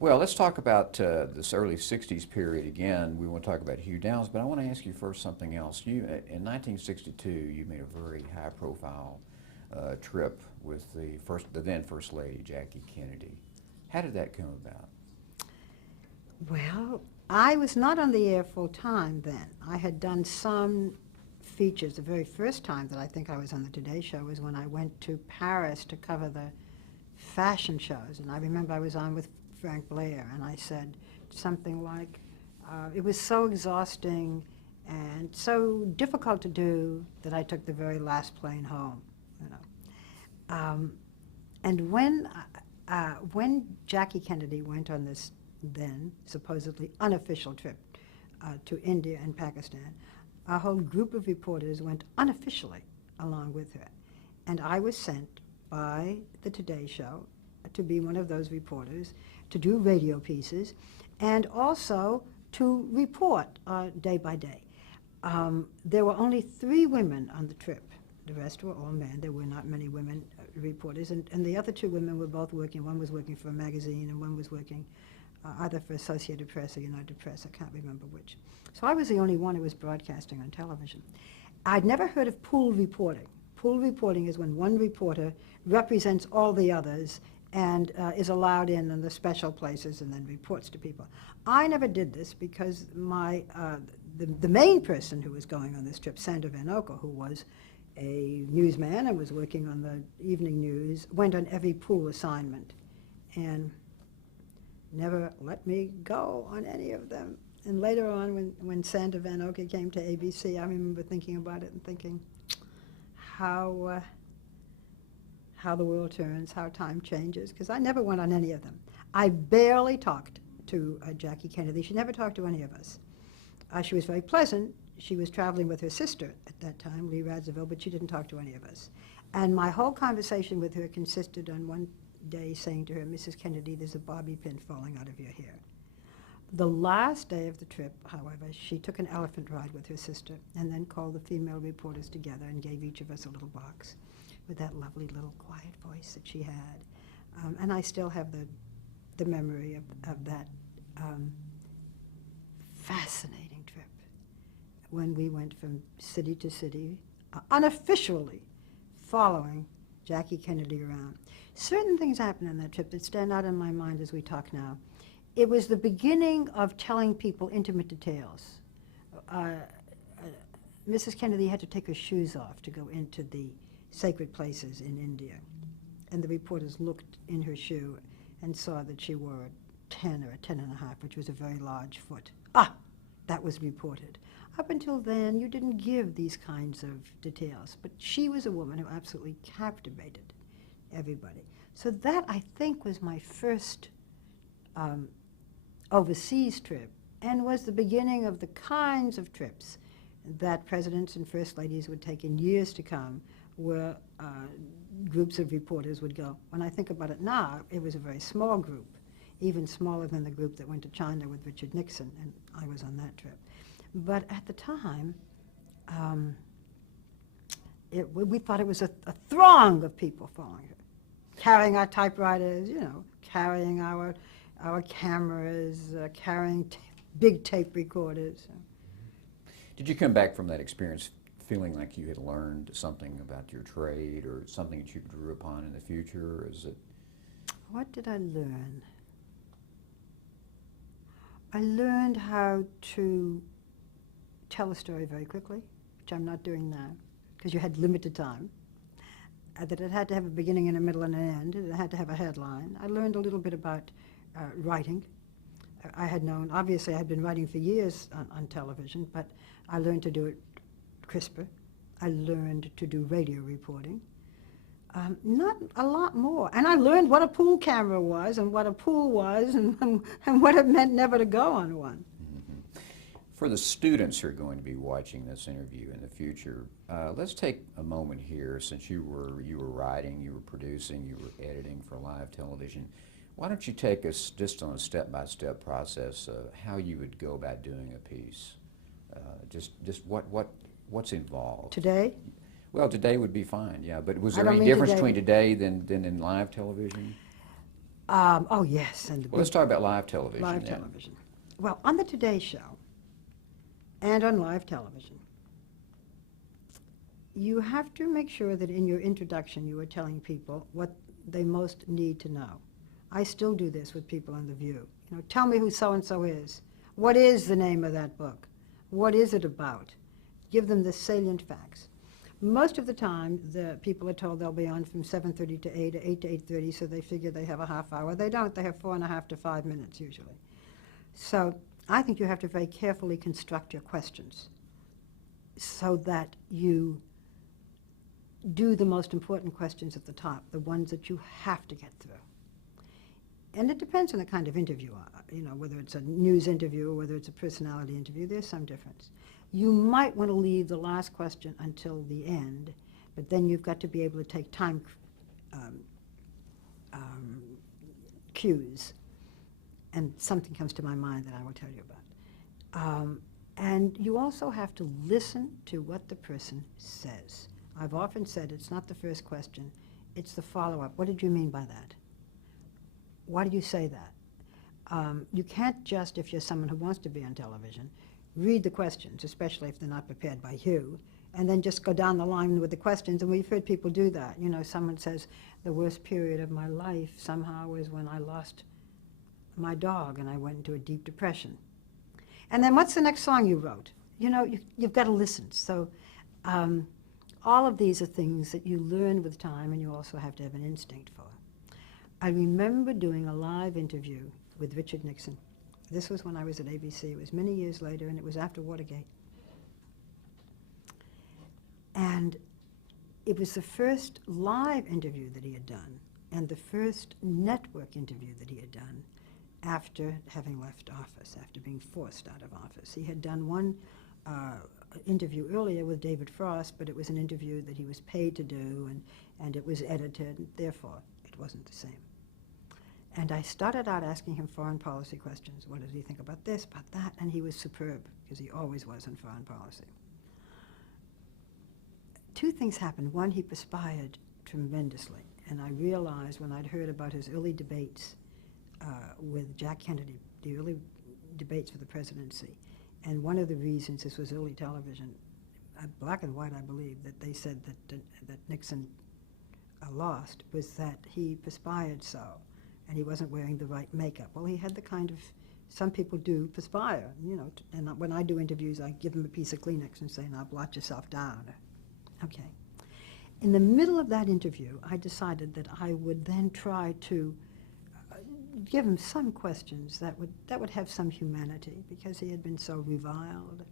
Well, let's talk about this early 60s period again. We want to talk about Hugh Downs, but I want to ask you first something else. In 1962, you made a very high-profile trip with the then First Lady, Jackie Kennedy. How did that come about? Well, I was not on the air full time then. I had done some features. The very first time that I think I was on the Today Show was when I went to Paris to cover the fashion shows. And I remember I was on with Frank Blair, and I said something like, it was so exhausting and so difficult to do that I took the very last plane home, you know. And when Jackie Kennedy went on this then supposedly unofficial trip to India and Pakistan, a whole group of reporters went unofficially along with her. And I was sent by the Today Show to be one of those reporters, to do radio pieces, and also to report day by day. There were only 3 women on the trip. The rest were all men. There were not many women reporters, and the other 2 women were both working. One was working for a magazine, and one was working either for Associated Press or United Press. I can't remember which. So I was the only one who was broadcasting on television. I'd never heard of pool reporting. Pool reporting is when one reporter represents all the others and is allowed in the special places and then reports to people. I never did this because the main person who was going on this trip, Sander Van Ocker, who was a newsman and was working on the evening news, went on every pool assignment and never let me go on any of them. And later on, when Sander Van Ocker came to ABC, I remember thinking about it and thinking how the world turns, how time changes, because I never went on any of them. I barely talked to Jackie Kennedy. She never talked to any of us. She was very pleasant. She was traveling with her sister at that time, Lee Radziwill, but she didn't talk to any of us. And my whole conversation with her consisted on one day saying to her, "Mrs. Kennedy, there's a bobby pin falling out of your hair." The last day of the trip, however, she took an elephant ride with her sister and then called the female reporters together and gave each of us a little box with that lovely little quiet voice that she had. And I still have the memory of that fascinating trip when we went from city to city, unofficially following Jackie Kennedy around. Certain things happened on that trip that stand out in my mind as we talk now. It was the beginning of telling people intimate details. Mrs. Kennedy had to take her shoes off to go into the sacred places in India. And the reporters looked in her shoe and saw that she wore a 10 or a 10 and a half, which was a very large foot. That was reported. Up until then, you didn't give these kinds of details. But she was a woman who absolutely captivated everybody. So that, I think, was my first overseas trip and was the beginning of the kinds of trips that presidents and first ladies would take in years to come, where groups of reporters would go. When I think about it now, it was a very small group, even smaller than the group that went to China with Richard Nixon, and I was on that trip. But at the time, we thought it was a throng of people following her, carrying our typewriters, carrying our cameras, carrying big tape recorders. Did you come back from that experience feeling like you had learned something about your trade or something that you drew upon in the future? Or is it? What did I learn? I learned how to tell a story very quickly, which I'm not doing now, because you had limited time. That it had to have a beginning and a middle and an end. It had to have a headline. I learned a little bit about writing. I had known, obviously I had been writing for years on television, but I learned to do it crisper. I learned to do radio reporting. Not a lot more. And I learned what a pool camera was and what a pool was and what it meant never to go on one. Mm-hmm. For the students who are going to be watching this interview in the future, let's take a moment here, since you were writing, you were producing, you were editing for live television. Why don't you take us just on a step-by-step process of how you would go about doing a piece? Just what's involved? Today? Well, today would be fine, yeah. But was there I don't any mean difference today. between today than in live television? Oh, yes, and the Well, let's talk about live television live then. television. Well, on the Today Show and on live television, you have to make sure that in your introduction you are telling people what they most need to know. I still do this with people on The View. You know, tell me who so-and-so is. What is the name of that book? What is it about? Give them the salient facts. Most of the time, the people are told they'll be on from 7:30 to 8, or 8 to 8:30, so they figure they have a half hour. They don't. They have 4.5 to 5 minutes usually. So I think you have to very carefully construct your questions so that you do the most important questions at the top, the ones that you have to get through. And it depends on the kind of interview, you know, whether it's a news interview or whether it's a personality interview, there's some difference. You might want to leave the last question until the end, but then you've got to be able to take time cues. And something comes to my mind that I will tell you about. And you also have to listen to what the person says. I've often said it's not the first question, it's the follow-up. What did you mean by that? Why did you say that? You can't just, if you're someone who wants to be on television, read the questions, especially if they're not prepared by you, and then just go down the line with the questions. And we've heard people do that. You know, someone says, the worst period of my life somehow was when I lost my dog and I went into a deep depression. And then what's the next song you wrote? You know, you've got to listen. So all of these are things that you learn with time, and you also have to have an instinct for. I remember doing a live interview with Richard Nixon. This was when I was at ABC. It was many years later, and it was after Watergate. And it was the first live interview that he had done, and the first network interview that he had done after having left office, after being forced out of office. He had done one interview earlier with David Frost, but it was an interview that he was paid to do, and it was edited, and therefore it wasn't the same. And I started out asking him foreign policy questions. What does he think about this, about that? And he was superb, because he always was in foreign policy. Two things happened. One, he perspired tremendously, and I realized when I'd heard about his early debates with Jack Kennedy, the early debates for the presidency, and one of the reasons this was early television, black and white, I believe, that they said that Nixon lost was that he perspired so, and he wasn't wearing the right makeup. Well, he had the kind of, some people do perspire, you know, and when I do interviews, I give them a piece of Kleenex and say, now blot yourself down. Okay. In the middle of that interview, I decided that I would then try to give him some questions that would have some humanity, because he had been so reviled.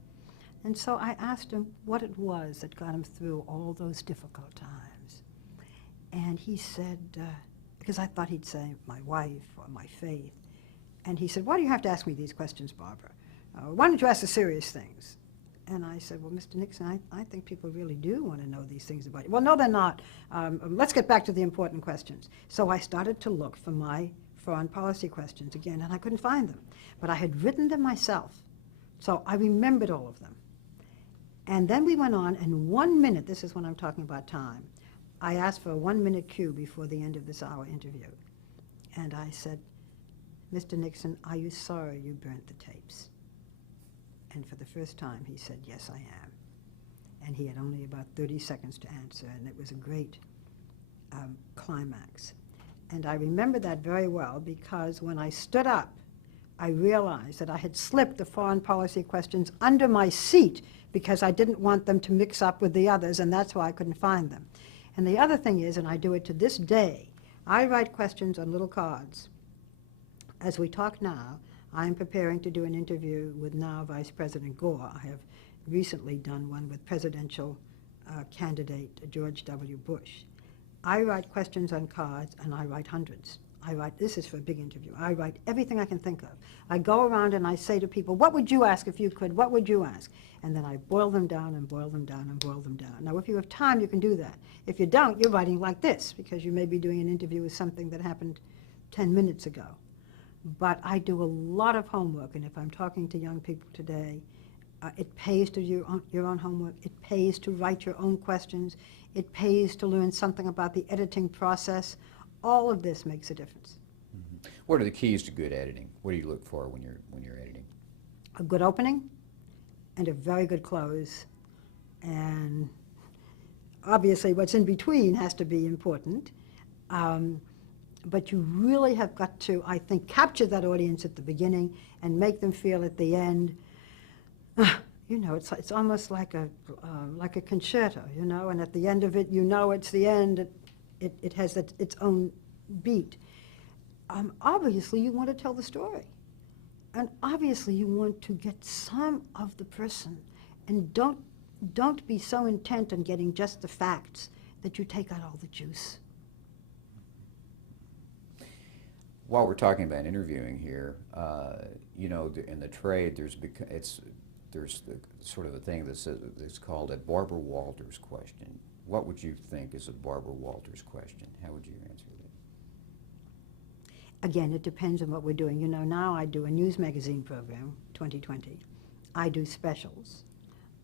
And so I asked him what it was that got him through all those difficult times. And he said, because I thought he'd say my wife or my faith. And he said, why do you have to ask me these questions, Barbara? Why don't you ask the serious things? And I said, well, Mr. Nixon, I think people really do want to know these things about you. Well, no, they're not. Let's get back to the important questions. So I started to look for my foreign policy questions again, and I couldn't find them. But I had written them myself, so I remembered all of them. And then we went on, and 1 minute, this is when I'm talking about time, I asked for a 1-minute cue before the end of this hour interview. And I said, Mr. Nixon, are you sorry you burnt the tapes? And for the first time, he said, yes, I am. And he had only about 30 seconds to answer, and it was a great climax. And I remember that very well, because when I stood up, I realized that I had slipped the foreign policy questions under my seat because I didn't want them to mix up with the others, and that's why I couldn't find them. And the other thing is, and I do it to this day, I write questions on little cards. As we talk now, I'm preparing to do an interview with now Vice President Gore. I have recently done one with presidential candidate George W. Bush. I write questions on cards, and I write hundreds. I write, this is for a big interview, I write everything I can think of. I go around and I say to people, what would you ask if you could? What would you ask? And then I boil them down and boil them down and boil them down. Now, if you have time, you can do that. If you don't, you're writing like this, because you may be doing an interview with something that happened 10 minutes ago. But I do a lot of homework, and if I'm talking to young people today, it pays to do your own homework. It pays to write your own questions. It pays to learn something about the editing process. All of this makes a difference. Mm-hmm. What are the keys to good editing? What do you look for when you're editing? A good opening and a very good close. And obviously what's in between has to be important. But you really have got to, I think, capture that audience at the beginning and make them feel at the end, you know, it's almost like a concerto, you know, and at the end of it, you know it's the end. It has its own beat. Obviously, you want to tell the story. And obviously, you want to get some of the person. And don't be so intent on getting just the facts that you take out all the juice. While we're talking about interviewing here, you know, in the trade, there's the sort of a thing that's called a Barbara Walters question. What would you think is a Barbara Walters question? How would you answer that? Again, it depends on what we're doing. You know, now I do a news magazine program, 2020. I do specials.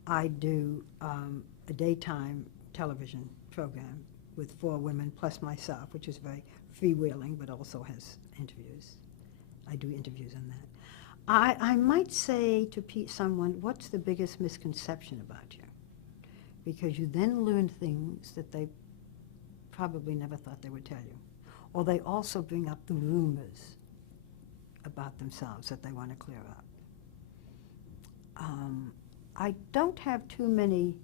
I do a daytime television program with 4 women plus myself, which is very freewheeling, but also has interviews. I do interviews on that. I might say to someone, what's the biggest misconception about you? Because you then learn things that they probably never thought they would tell you. Or they also bring up the rumors about themselves that they want to clear up. I don't have too many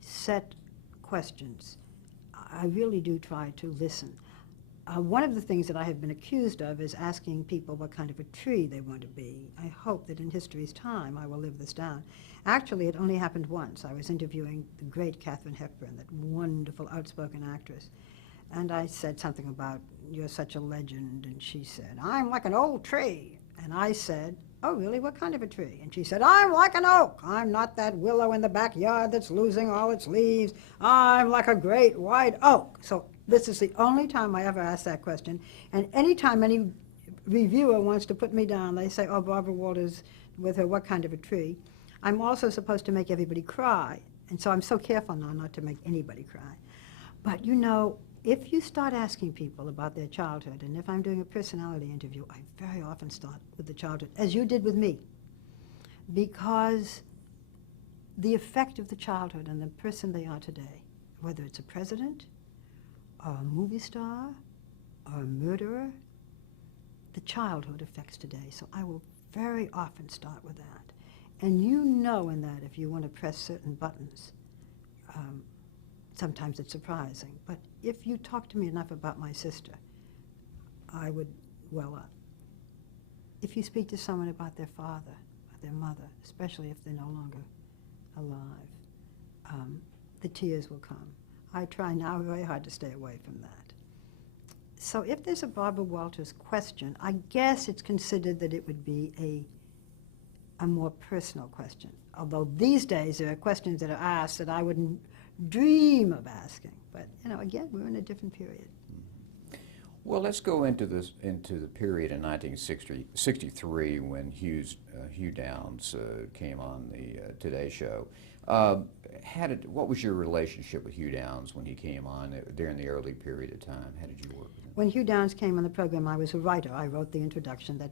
set questions. I really do try to listen. One of the things that I have been accused of is asking people what kind of a tree they want to be. I hope that in history's time I will live this down. Actually, it only happened once. I was interviewing the great Katharine Hepburn, that wonderful, outspoken actress. And I said something about, you're such a legend. And she said, I'm like an old tree. And I said, oh, really? What kind of a tree? And she said, I'm like an oak. I'm not that willow in the backyard that's losing all its leaves. I'm like a great white oak. So this is the only time I ever ask that question. And any time any reviewer wants to put me down, they say, oh, Barbara Walters with her what kind of a tree. I'm also supposed to make everybody cry. And so I'm so careful now not to make anybody cry. But you know, if you start asking people about their childhood, and if I'm doing a personality interview, I very often start with the childhood, as you did with me, because the effect of the childhood on the person they are today, whether it's a president, or a movie star, or a murderer, the childhood affects today. So I will very often start with that. And you know in that if you want to press certain buttons, sometimes it's surprising. But if you talk to me enough about my sister, I would well up. If you speak to someone about their father or their mother, especially if they're no longer alive, the tears will come. I try now very hard to stay away from that. So if there's a Barbara Walters question, I guess it's considered that it would be a more personal question. Although these days there are questions that are asked that I wouldn't dream of asking. But, you know, again, we're in a different period. Well, let's go into the period in 1963 when Hugh Downs came on the Today Show. What was your relationship with Hugh Downs when he came on during the early period of time? How did you work with him? When Hugh Downs came on the program, I was a writer. I wrote the introduction that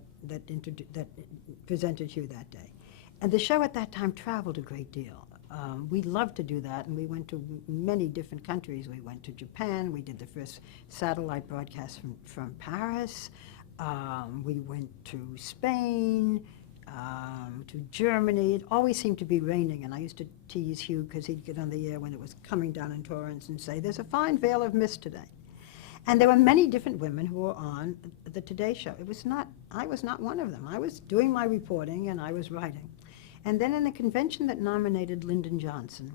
presented Hugh that day. And the show at that time traveled a great deal. We loved to do that, and we went to many different countries. We went to Japan. We did the first satellite broadcast from Paris. We went to Spain, to Germany. It always seemed to be raining, and I used to tease Hugh because he'd get on the air when it was coming down in torrents and say, there's a fine veil of mist today. And there were many different women who were on the Today Show. I was not one of them. I was doing my reporting, and I was writing. And then in the convention that nominated Lyndon Johnson,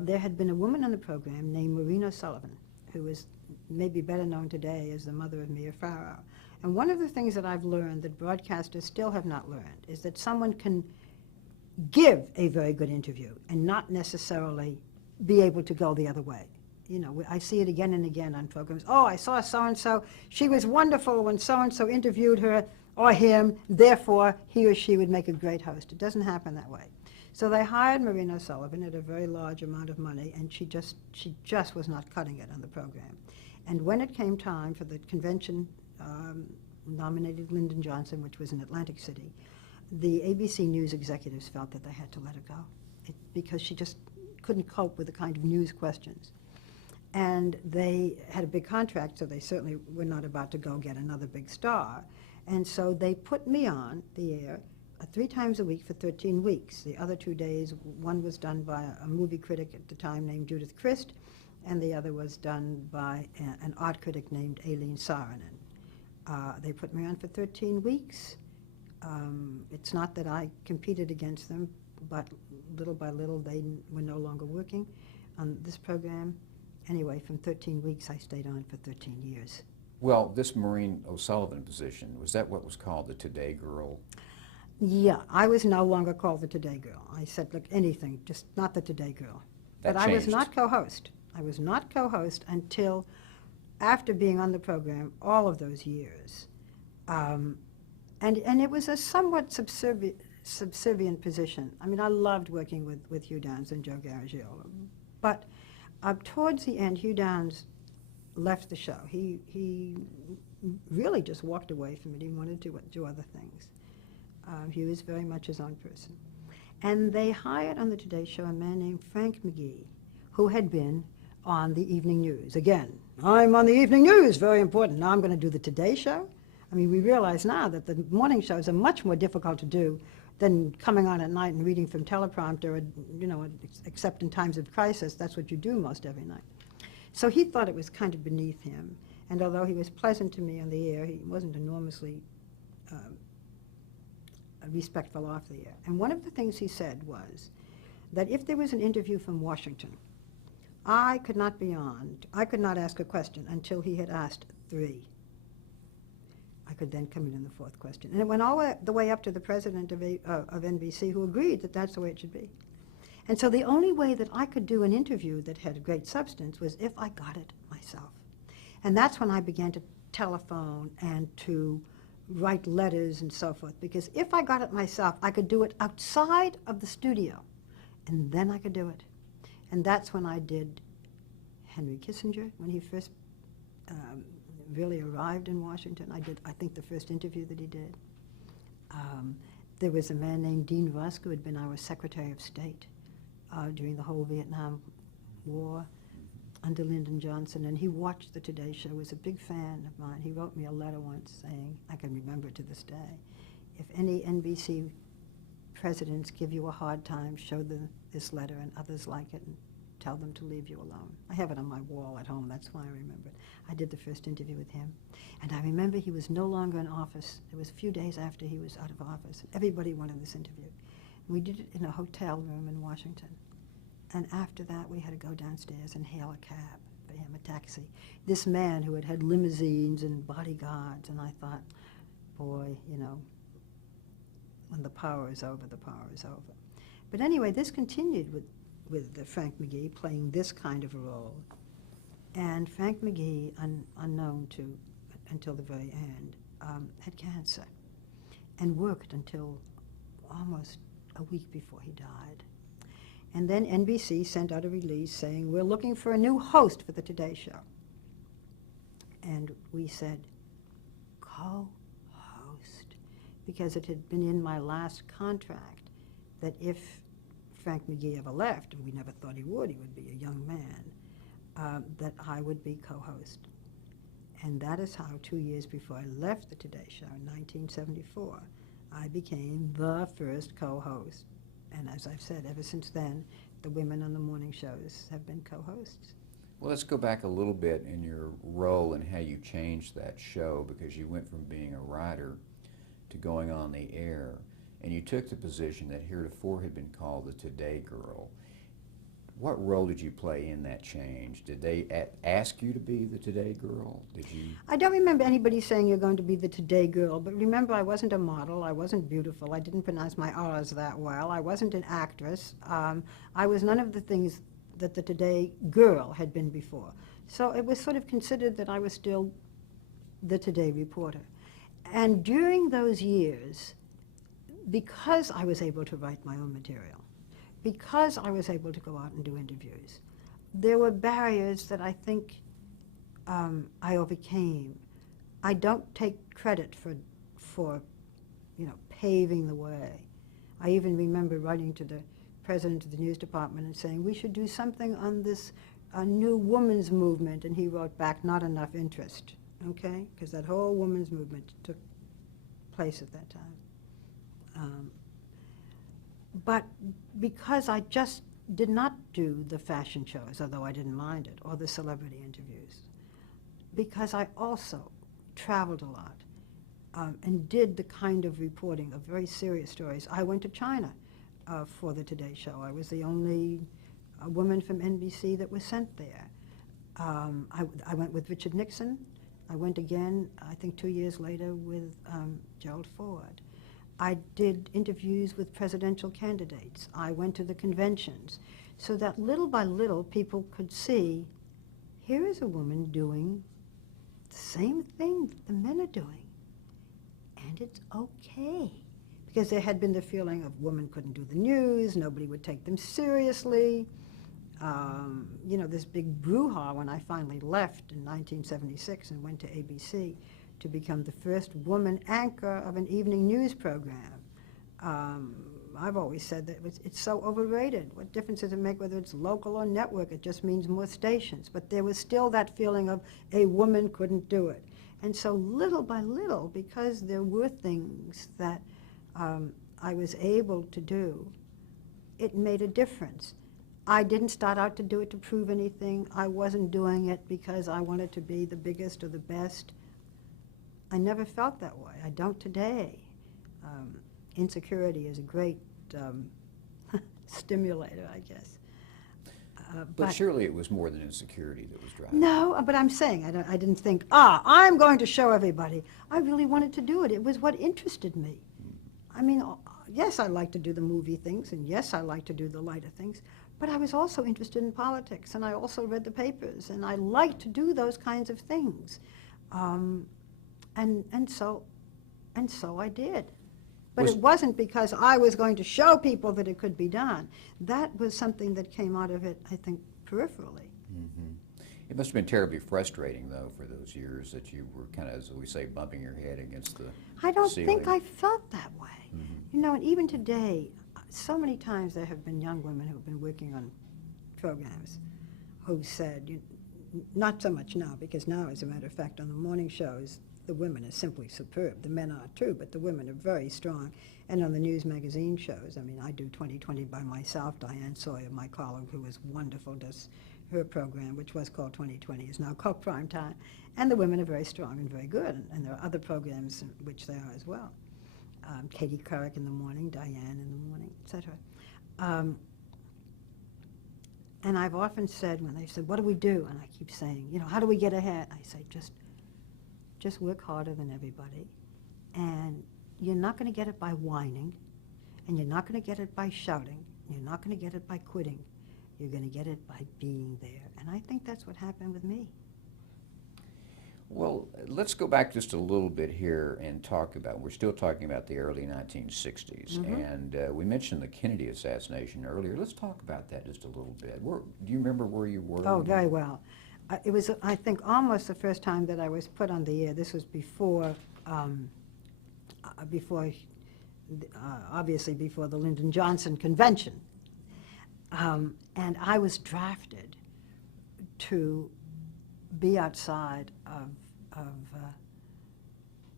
there had been a woman on the program named Maureen O'Sullivan, who is maybe better known today as the mother of Mia Farrow. And one of the things that I've learned that broadcasters still have not learned is that someone can give a very good interview and not necessarily be able to go the other way. You know, I see it again and again on programs. Oh, I saw so-and-so. She was wonderful when so-and-so interviewed her or him, therefore he or she would make a great host. It doesn't happen that way. So they hired Maureen O'Sullivan at a very large amount of money, and she just was not cutting it on the program. And when it came time for the convention nominated Lyndon Johnson, which was in Atlantic City, the ABC News executives felt that they had to let her go because she just couldn't cope with the kind of news questions. And they had a big contract, so they certainly were not about to go get another big star. And so they put me on the air 3 times a week for 13 weeks. The other 2 days, one was done by a movie critic at the time named Judith Christ, and the other was done by an art critic named Aileen Saarinen. They put me on for 13 weeks. It's not that I competed against them, but little by little they were no longer working on this program. Anyway, from 13 weeks I stayed on for 13 years. Well, this Maureen O'Sullivan position, was that what was called the Today Girl? Yeah, I was no longer called the Today Girl. I said, look, anything, just not the Today Girl. That but I was changed. not co-host. I was not co-host until after being on the program all of those years. And it was a somewhat subservient position. I mean, I loved working with Hugh Downs and Joe Garagiola. But towards the end, Hugh Downs left the show. He really just walked away from it. He wanted to do other things. He was very much his own person. And they hired on the Today Show a man named Frank McGee, who had been on the Evening News. Again, I'm on the Evening News, very important. Now I'm going to do the Today Show. I mean, we realize now that the morning shows are much more difficult to do than coming on at night and reading from teleprompter, you know, except in times of crisis. That's what you do most every night. So he thought it was kind of beneath him. And although he was pleasant to me on the air, he wasn't enormously respectful off the air. And one of the things he said was that if there was an interview from Washington, I could not be on, I could not ask a question until he had asked 3. I could then come in the 4th question. And it went all the way up to the president of NBC, who agreed that that's the way it should be. And so the only way that I could do an interview that had great substance was if I got it myself. And that's when I began to telephone and to write letters and so forth, because if I got it myself, I could do it outside of the studio, and then I could do it. And that's when I did Henry Kissinger, when he first really arrived in Washington. I did, I think, the first interview that he did. There was a man named Dean Rusk, who had been our Secretary of State during the whole Vietnam War under Lyndon Johnson, and he watched the Today Show, was a big fan of mine. He wrote me a letter once saying, I can remember it to this day, if any NBC presidents give you a hard time, show them this letter and others like it and tell them to leave you alone. I have it on my wall at home, that's why I remember it. I did the first interview with him, and I remember he was no longer in office. It was a few days after he was out of office. Everybody wanted this interview. We did it in a hotel room in Washington. And after that, we had to go downstairs and hail a cab for him, a taxi. This man who had had limousines and bodyguards, and I thought, boy, you know, when the power is over, the power is over. But anyway, this continued with Frank McGee playing this kind of a role. And Frank McGee, unknown to until the very end, had cancer and worked until almost a week before he died. And then NBC sent out a release saying, we're looking for a new host for the Today Show. And we said, co-host, because it had been in my last contract that if Frank McGee ever left, and we never thought he would be a young man, that I would be co-host. And that is how 2 years before I left the Today Show in 1974, I became the first co-host. And as I've said, ever since then, the women on the morning shows have been co-hosts. Well, let's go back a little bit in your role and how you changed that show, because you went from being a writer to going on the air, and you took the position that heretofore had been called the Today Girl. What role did you play in that change? Did they ask you to be the Today Girl? Did you? I don't remember anybody saying you're going to be the Today Girl, but remember, I wasn't a model, I wasn't beautiful, I didn't pronounce my R's that well, I wasn't an actress, I was none of the things that the Today Girl had been before. So it was sort of considered that I was still the Today reporter. And during those years, because I was able to write my own material, because I was able to go out and do interviews, there were barriers that I think I overcame. I don't take credit for paving the way. I even remember writing to the president of the news department and saying, we should do something on this new women's movement, and he wrote back, not enough interest, okay? Because that whole women's movement took place at that time. But because I just did not do the fashion shows, although I didn't mind it, or the celebrity interviews, because I also traveled a lot and did the kind of reporting of very serious stories. I went to China for the Today Show. I was the only woman from NBC that was sent there. I went with Richard Nixon. I went again, I think 2 years later, with Gerald Ford. I did interviews with presidential candidates. I went to the conventions, so that little by little people could see, here is a woman doing the same thing that the men are doing, and it's okay. Because there had been the feeling of women couldn't do the news, nobody would take them seriously. This big brouhaha when I finally left in 1976 and went to ABC to become the first woman anchor of an evening news program. I've always said that it's so overrated. What difference does it make whether it's local or network? It just means more stations. But there was still that feeling of a woman couldn't do it. And so little by little, because there were things that I was able to do, it made a difference. I didn't start out to do it to prove anything. I wasn't doing it because I wanted to be the biggest or the best. I never felt that way. I don't today. Insecurity is a great stimulator, I guess. But surely it was more than insecurity that was driving. No, but I'm saying I didn't think, I'm going to show everybody. I really wanted to do it. It was what interested me. I mean, yes, I like to do the movie things, and yes, I like to do the lighter things, but I was also interested in politics, and I also read the papers, and I liked to do those kinds of things. And so I did. But it wasn't because I was going to show people that it could be done. That was something that came out of it, I think, peripherally. Mm-hmm. It must have been terribly frustrating, though, for those years that you were kind of, as we say, bumping your head against the I don't ceiling. think I felt that way. Mm-hmm. And even today, so many times there have been young women who have been working on programs who said, not so much now, because now, as a matter of fact, on the morning shows, the women are simply superb. The men are too, but the women are very strong. And on the news magazine shows, I mean, I do 20/20 by myself. Diane Sawyer, my colleague, who is wonderful, does her program, which was called 20/20, is now called Prime Time. And the women are very strong and very good. And there are other programs in which they are as well. Katie Couric in the morning, Diane in the morning, etc. And I've often said, when they said, what do we do? And I keep saying, how do we get ahead? I say, just work harder than everybody. And you're not going to get it by whining, and you're not going to get it by shouting, you're not going to get it by quitting. You're going to get it by being there. And I think that's what happened with me. Well, let's go back just a little bit here and talk about, we're still talking about the early 1960s, and we mentioned the Kennedy assassination earlier. Let's talk about that just a little bit. Do you remember where you were? Oh, very well. It was, I think, almost the first time that I was put on the air. This was before, obviously before the Lyndon Johnson convention. And I was drafted to be outside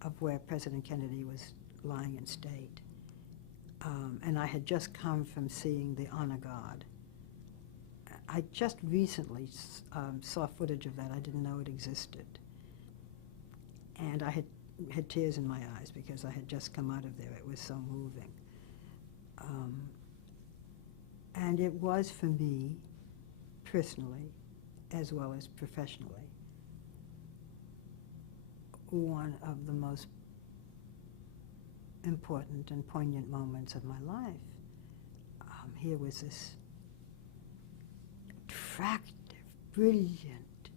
of where President Kennedy was lying in state. And I had just come from seeing the Honor Guard. I just recently saw footage of that. I didn't know it existed. And I had tears in my eyes because I had just come out of there. It was so moving. And it was, for me, personally, as well as professionally, one of the most important and poignant moments of my life. Here was this attractive, brilliant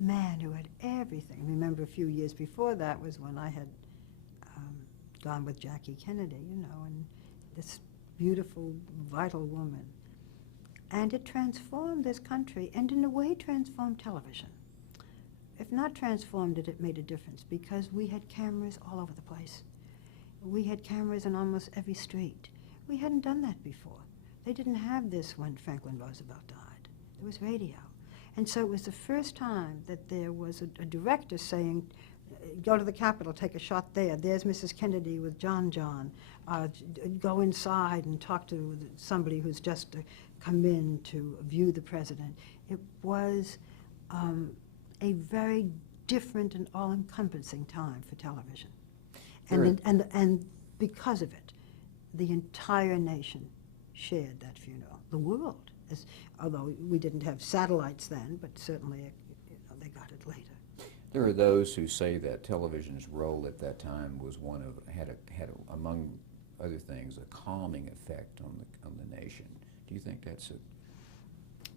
man who had everything. I remember a few years before that was when I had gone with Jackie Kennedy, and this beautiful, vital woman. And it transformed this country, and in a way transformed television. if not transformed it, it made a difference because we had cameras all over the place. We had cameras in almost every street. We hadn't done that before. They didn't have this when Franklin Roosevelt died. There was radio. And so it was the first time that there was a director saying, go to the Capitol, take a shot there. There's Mrs. Kennedy with John. Go inside and talk to somebody who's just come in to view the president. It was a very different and all-encompassing time for television. And because of it, the entire nation shared that funeral, the world. Although we didn't have satellites then, but certainly they got it later. There are those who say that television's role at that time was one of had among other things a calming effect on the nation. Do you think that's it?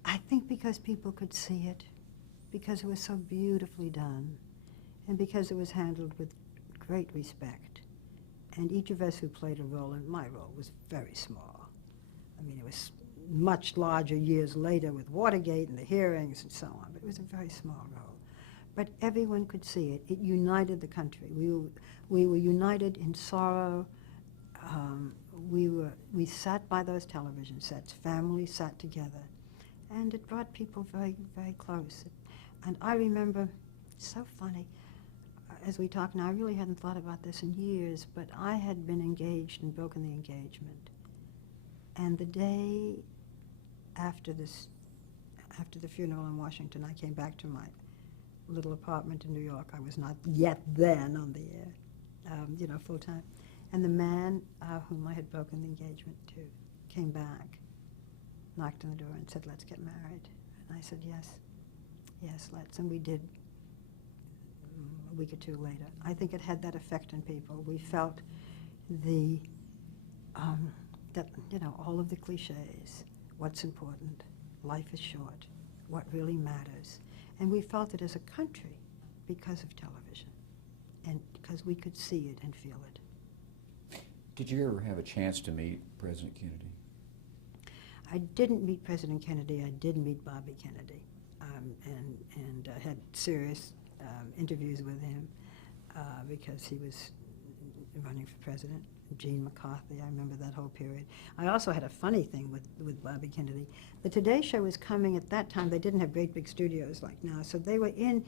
I think because people could see it, because it was so beautifully done, and because it was handled with great respect. And each of us who played a role, and my role was very small. I mean, it was much larger years later with Watergate and the hearings and so on, but it was a very small role. But everyone could see it. It united the country. We were united in sorrow. We sat by those television sets. Families sat together. And it brought people very, very close. And I remember, it's so funny, as we talk now, I really hadn't thought about this in years, but I had been engaged and broken the engagement. And the day after the funeral in Washington, I came back to my little apartment in New York. I was not yet then on the air, full time. And the man whom I had broken the engagement to came back, knocked on the door and said, let's get married. And I said, yes, let's. And we did a week or two later. I think it had that effect on people. We felt all of the cliches, what's important, life is short, what really matters. And we felt it as a country because of television and because we could see it and feel it. Did you ever have a chance to meet President Kennedy? I didn't meet President Kennedy. I did meet Bobby Kennedy and had serious interviews with him because he was running for president. Gene McCarthy, I remember that whole period. I also had a funny thing with Bobby Kennedy. The Today Show was coming at that time. They didn't have great big studios like now, so they were in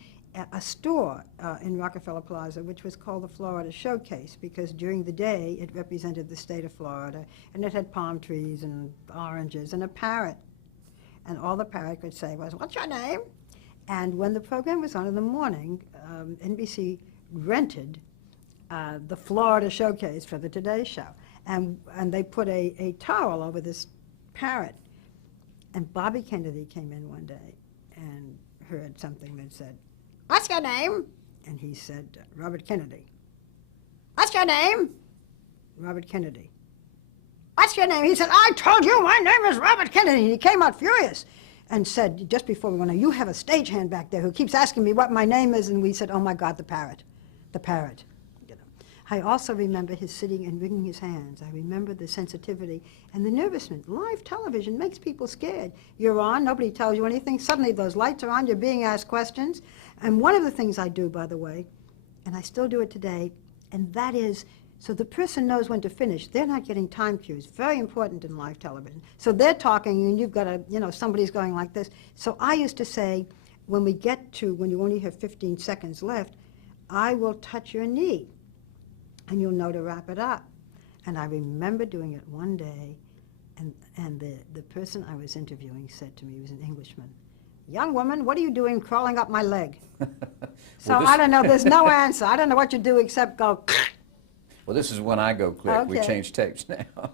a store in Rockefeller Plaza, which was called the Florida Showcase, because during the day it represented the state of Florida, and it had palm trees and oranges and a parrot. And all the parrot could say was, "What's your name?" And when the program was on in the morning, NBC rented the Florida Showcase for the Today Show. And they put a towel over this parrot. And Bobby Kennedy came in one day and heard something that said, "What's your name?" And he said, "Robert Kennedy." "What's your name?" "Robert Kennedy." "What's your name?" He said, "I told you my name is Robert Kennedy." And he came out furious and said, just before we went on, "You have a stagehand back there who keeps asking me what my name is." And we said, "Oh my God, the parrot, the parrot." I also remember his sitting and wringing his hands. I remember the sensitivity and the nervousness. Live television makes people scared. You're on, nobody tells you anything. Suddenly those lights are on, you're being asked questions. And one of the things I do, by the way, and I still do it today, and that is so the person knows when to finish. They're not getting time cues. Very important in live television. So they're talking and you've got to, somebody's going like this. So I used to say, when you only have 15 seconds left, I will touch your knee. And you'll know to wrap it up. And I remember doing it one day, and the person I was interviewing said to me, he was an Englishman, "Young woman, what are you doing crawling up my leg?" So I don't know, there's no answer. I don't know what you do except go. Well, this is when I go click. Okay. We change tapes now.